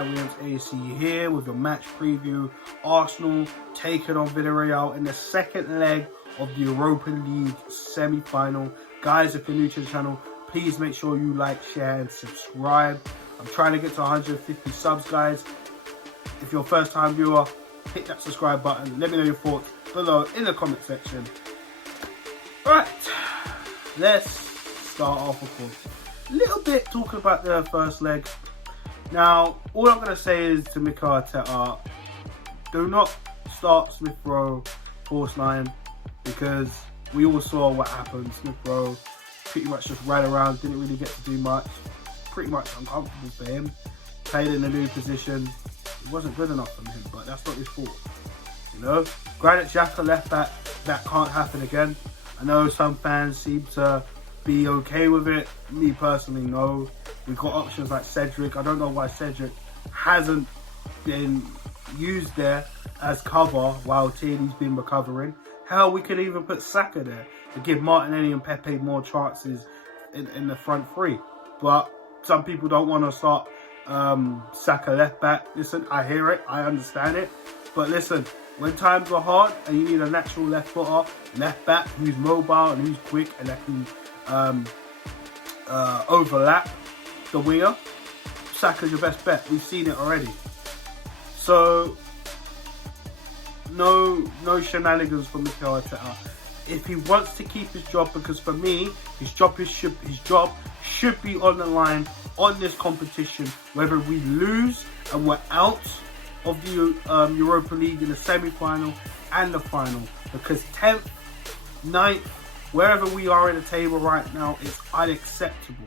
Ryan Williams AC here with your match preview. Arsenal taking on Villarreal in the second leg of the Europa League semi-final. Guys, if you're new to the channel, please make sure you like, share and subscribe. I'm trying to get to 150 subs, guys. If you're a first time viewer, hit that subscribe button. Let me know your thoughts below in the comment section. Right, let's start off, of course, a little bit talking about the first leg. Now, all I'm going to say is to Mikel Arteta, do not start Smith Rowe force line, because we all saw what happened. Smith Rowe pretty much just ran around, didn't really get to do much. Pretty much uncomfortable for him. Played in a new position. It wasn't good enough for him, but that's not his fault. You know, Granit Xhaka left back, that can't happen again. I know some fans seem to be okay with it. Me personally, no. We've got options like Cedric. I don't know why Cedric hasn't been used there as cover while Tierney's been recovering. Hell, we could even put Saka there to give Martinelli and Pepe more chances in the front three. But some people don't want to start Saka left back. Listen, I hear it, I understand it. But listen, when times are hard and you need a natural left footer, left back who's mobile and who's quick and that can overlap the winger, Saka's your best bet. We've seen it already. So no shenanigans from Mikel Arteta. If he wants to keep his job, because for me, his job should be on the line on this competition, whether we lose and we're out of the Europa League in the semi-final and the final, because 10th, 9th, wherever we are in the table right now is unacceptable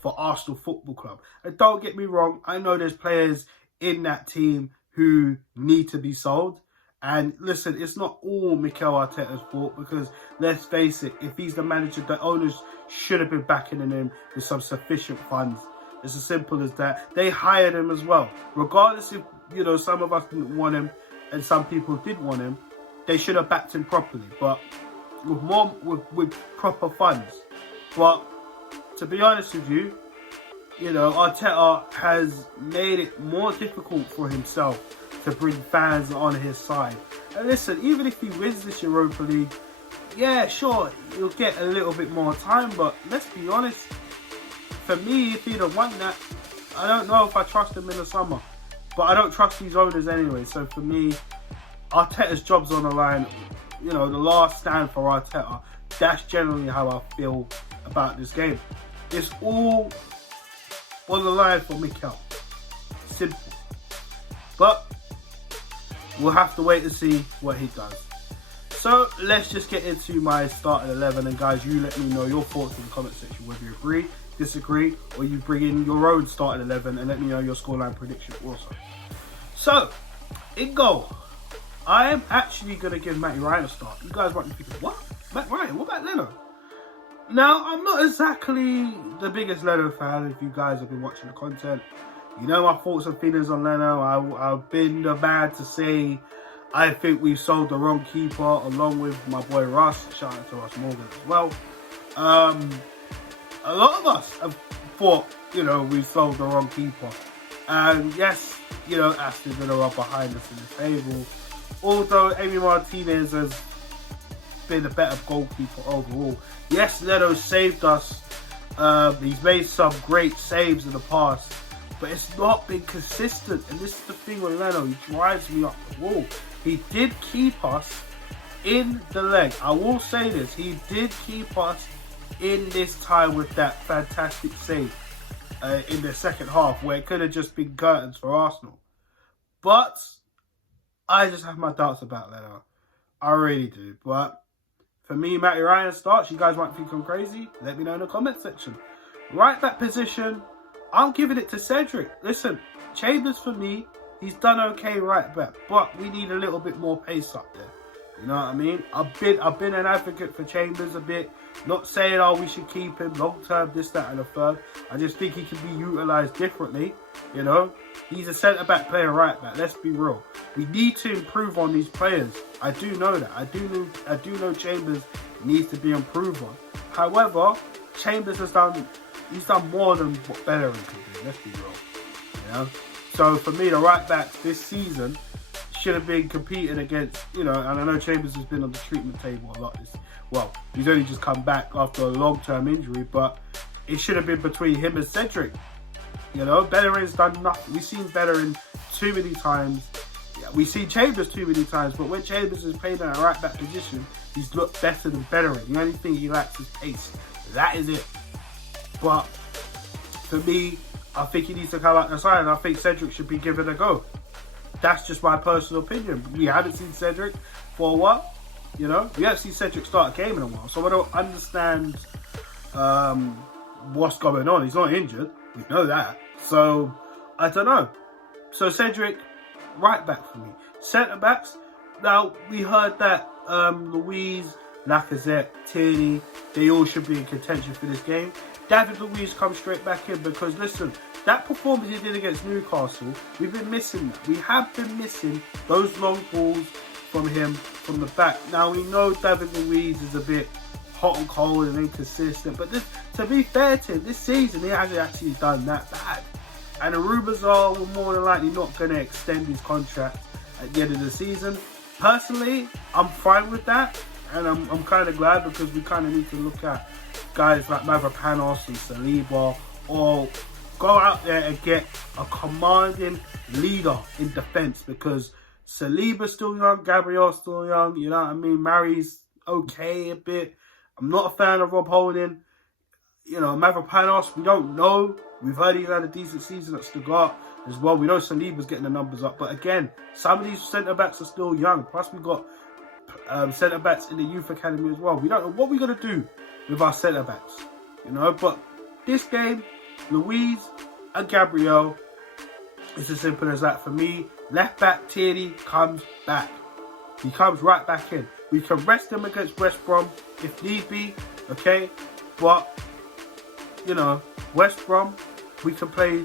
for Arsenal Football Club. And don't get me wrong, I know there's players in that team who need to be sold. And listen, it's not all Mikel Arteta's fault, because let's face it, if he's the manager, the owners should have been backing him with some sufficient funds. It's as simple as that. They hired him as well. Regardless if, you know, some of us didn't want him and some people did want him, they should have backed him properly, but with proper funds. But to be honest with you, you know, Arteta has made it more difficult for himself to bring fans on his side. And listen, even if he wins this Europa League, yeah, sure, he'll get a little bit more time, but let's be honest, for me, if he'd have won that, I don't know if I trust him in the summer. But I don't trust these owners anyway, so for me, Arteta's job's on the line. You know, the last stand for Arteta. That's generally how I feel about this game. It's all on the line for Mikel. Simple. But we'll have to wait to see what he does. So let's just get into my starting 11, and guys, you let me know your thoughts in the comment section, whether you agree, disagree, or you bring in your own starting 11 and let me know your scoreline prediction also. So, in goal, I am actually going to give Matty Ryan a start. You guys might be thinking, what? Matt Ryan? What about Leno? Now, I'm not exactly the biggest Leno fan. If you guys have been watching the content, you know my thoughts and feelings on Leno. I've been the man to say I think we've sold the wrong keeper, along with my boy Russ. Shout out to Russ Morgan as well. A lot of us have thought, you know, we sold the wrong keeper. And yes, you know, Aston Villa are behind us in the table. Although Emi Martinez has been a better goalkeeper overall. Yes, Leno saved us. He's made some great saves in the past, but it's not been consistent. And this is the thing with Leno, he drives me up the wall. He did keep us in the leg. I will say this, he did keep us in this tie with that fantastic save in the second half, where it could have just been curtains for Arsenal. But I just have my doubts about Leno. I really do. But for me, Matty Ryan starts. You guys might think I'm crazy. Let me know in the comment section. Right back position, I'm giving it to Cedric. Listen, Chambers for me, he's done okay right back, but we need a little bit more pace up there. You know what I mean? I've been an advocate for Chambers a bit. Not saying, oh, we should keep him long term, this, that, and the third. I just think he can be utilised differently. You know, he's a centre back player, right back. Let's be real. We need to improve on these players. I do know that. I do know Chambers needs to be improved on. However, Chambers has done more than what Bellerin can do. Let's be real. You know. So for me, the right backs this season should have been competing against, and I know Chambers has been on the treatment table a lot. He's only just come back after a long-term injury, but it should have been between him and Cedric. Bellerin's done nothing. We've seen Bellerin too many times. We've seen Chambers too many times, but when Chambers has played in a right back position, he's looked better than Bellerin. The only thing he lacks is pace. That is it. But for me, I think he needs to come out the side, and I think Cedric should be given a go. That's just my personal opinion. We haven't seen Cedric for a while. We haven't seen Cedric start a game in a while, so I don't understand what's going on. He's not injured. We know that. So, I don't know. So, Cedric, right back for me. Centre backs. Now, we heard that Luiz, Lacazette, Tierney, they all should be in contention for this game. David Luiz comes straight back in because, listen, that performance he did against Newcastle, we've been missing that. We have been missing those long balls from him from the back. Now, we know David Luiz is a bit hot and cold and inconsistent, but to be fair to him, this season he hasn't actually done that bad. And the rumours are we're more than likely not going to extend his contract at the end of the season. Personally, I'm fine with that, and I'm kind of glad because we kind of need to look at guys like Mavropanos and Saliba, or go out there and get a commanding leader in defence, because Saliba's still young, Gabriel's still young, you know what I mean? Mary's okay a bit. I'm not a fan of Rob Holding. Mavropanos, we don't know. We've heard he's had a decent season at Stuttgart as well. We know Saliba's getting the numbers up. But again, some of these centre-backs are still young. Plus, we've got centre-backs in the youth academy as well. We don't know what we're going to do with our centre-backs. But this game, Luiz and Gabriel, it's as simple as that for me. Left back Tierney comes back. He comes right back in. We can rest him against West Brom if need be, okay? But, West Brom, we can play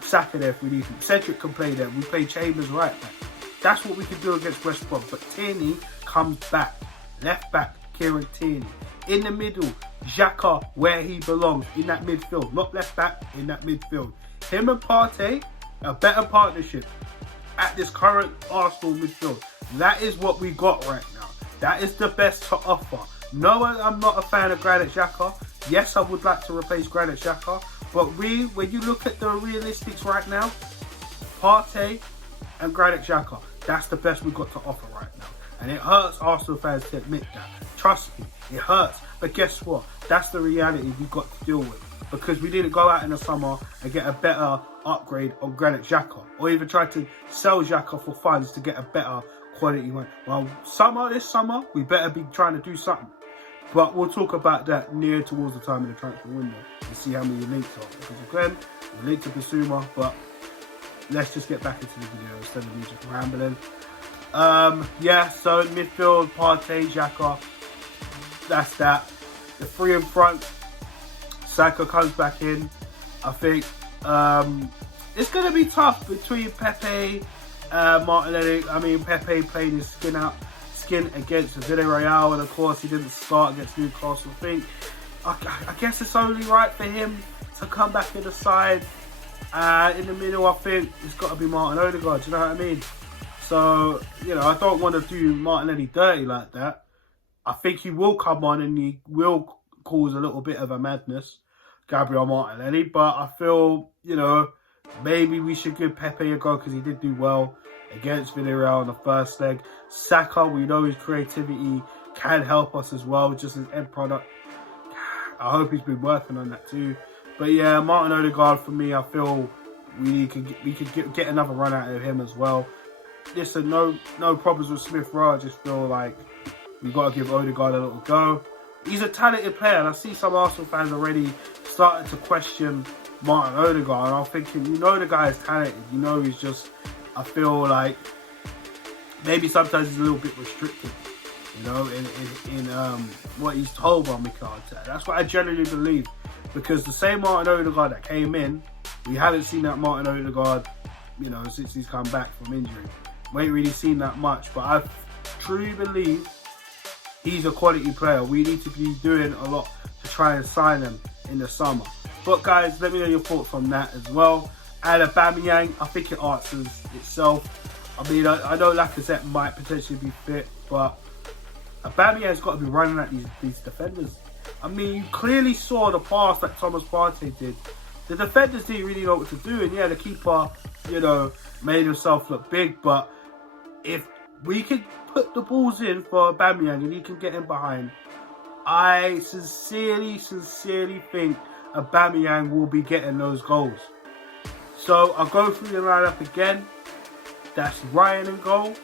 Saka there if we need to. Cedric can play there. We play Chambers right back. That's what we can do against West Brom. But Tierney comes back. Left back, Kieran Tierney. In the middle, Xhaka where he belongs, in that midfield. Not left back, in that midfield. Him and Partey, a better partnership at this current Arsenal midfield. That is what we got right now. That is the best to offer. No, I'm not a fan of Granit Xhaka. Yes, I would like to replace Granit Xhaka. But when you look at the realistics right now, Partey and Granit Xhaka, that's the best we've got to offer right now. And it hurts Arsenal fans to admit that. Trust me, it hurts. But guess what? That's the reality we've got to deal with. Because we didn't go out in the summer and get a better upgrade on Granit Xhaka. Or even try to sell Xhaka for funds to get a better quality one. Well, this summer, we better be trying to do something. But we'll talk about that near towards the time of the transfer window and see how many links are. Because again, we're linked to Basuma, but let's just get back into the video instead of me just rambling. So in midfield, Partey, Xhaka, that's that. The three in front, Saka comes back in. I think it's going to be tough between Pepe, Martinelli. I mean, Pepe played his skin against Villarreal, and of course he didn't start against Newcastle. I guess it's only right for him to come back in the side. In the middle, I think it's got to be Martin Odegaard. Do you know what I mean? So, I don't want to do Martinelli dirty like that. I think he will come on and he will cause a little bit of a madness, Gabriel Martinelli. But I feel, maybe we should give Pepe a go because he did do well against Villarreal in the first leg. Saka, we know his creativity can help us as well, just as end product. I hope he's been working on that too. But yeah, Martin Odegaard for me, I feel we could get another run out of him as well. Listen, no problems with Smith Rowe. I just feel like we've got to give Odegaard a little go. He's a talented player, and I see some Arsenal fans already starting to question Martin Odegaard. And I'm thinking, the guy is talented. He's just, I feel like maybe sometimes he's a little bit restricted, in what he's told by Mikel Arteta. That's what I generally believe. Because the same Martin Odegaard that came in, we haven't seen that Martin Odegaard, since he's come back from injury. We ain't really seen that much, but I truly believe he's a quality player. We need to be doing a lot to try and sign him in the summer. But guys, let me know your thoughts on that as well. And Aubameyang, I think it answers itself. I mean, I know Lacazette might potentially be fit, but Aubameyang's got to be running at these defenders. I mean, you clearly saw the pass that Thomas Partey did. The defenders didn't really know what to do, and yeah, the keeper, you know, made himself look big. But if we could put the balls in for Aubameyang and he can get in behind, I sincerely think Aubameyang will be getting those goals. So I'll go through the lineup again. That's Ryan in goal.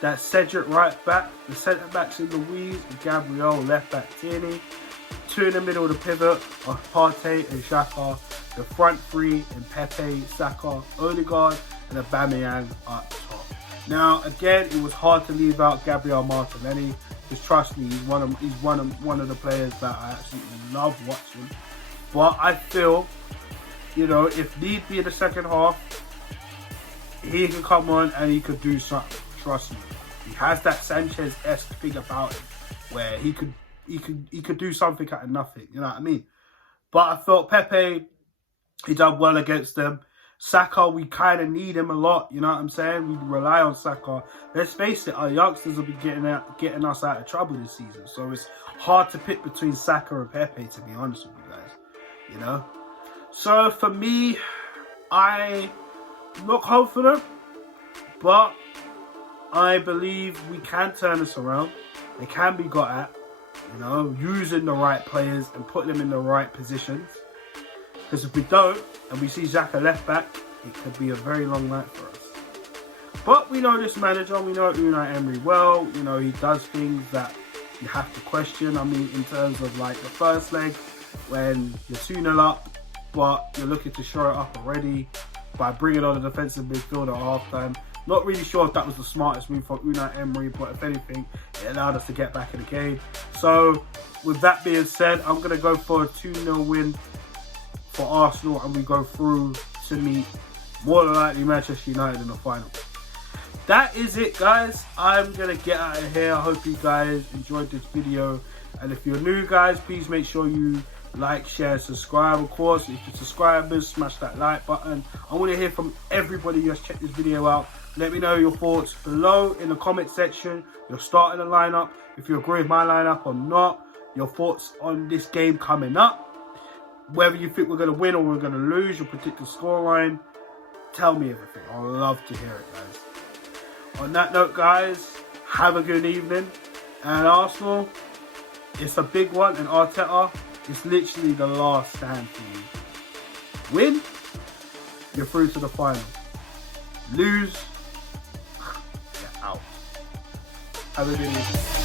That's Cedric right back. The centre backs in Luiz and Gabriel, left back Tierney. Two in the middle of the pivot are Partey and Xhaka. The front three in Pepe, Saka, Odegaard, and Aubameyang up top. Now again, it was hard to leave out Gabriel Martinelli, because trust me, he's one of the players that I absolutely love watching. But I feel, you know, if need be in the second half, he can come on and he could do something. Trust me, he has that Sanchez-esque thing about him, where he could do something out of nothing. You know what I mean? But I felt Pepe, he done well against them. Saka, we kind of need him a lot. You know what I'm saying? We rely on Saka. Let's face it, our youngsters will be getting us out of trouble this season. So it's hard to pick between Saka and Pepe, to be honest with you guys. You know? So for me, I'm not confident, but I believe we can turn this around. They can be got at, you know, using the right players and putting them in the right positions. Because if we don't, and we see Xhaka left back, it could be a very long night for us. But we know this manager, we know Unai Emery well. You know, he does things that you have to question. I mean, in terms of like the first leg, when you're 2-0 up, but you're looking to show it up already by bringing on a defensive midfielder at half-time. Not really sure if that was the smartest move for Unai Emery, but if anything, it allowed us to get back in the game. So, with that being said, I'm going to go for a 2-0 win for Arsenal, and we go through to meet, more than likely, Manchester United in the final. That is it, guys. I'm going to get out of here. I hope you guys enjoyed this video. And if you're new, guys, please make sure you like, share, subscribe. Of course, if you're subscribers, smash that like button. I want to hear from everybody who has checked this video out. Let me know your thoughts below in the comment section. Your starting the lineup, if you agree with my lineup or not. Your thoughts on this game coming up. Whether you think we're going to win or we're going to lose, your predicted scoreline. Tell me everything. I'd love to hear it, guys. On that note, guys, have a good evening. And Arsenal, it's a big one. And Arteta, it's literally the last stand for you. Win, you're through to the final. Lose, you're out. Have a good evening.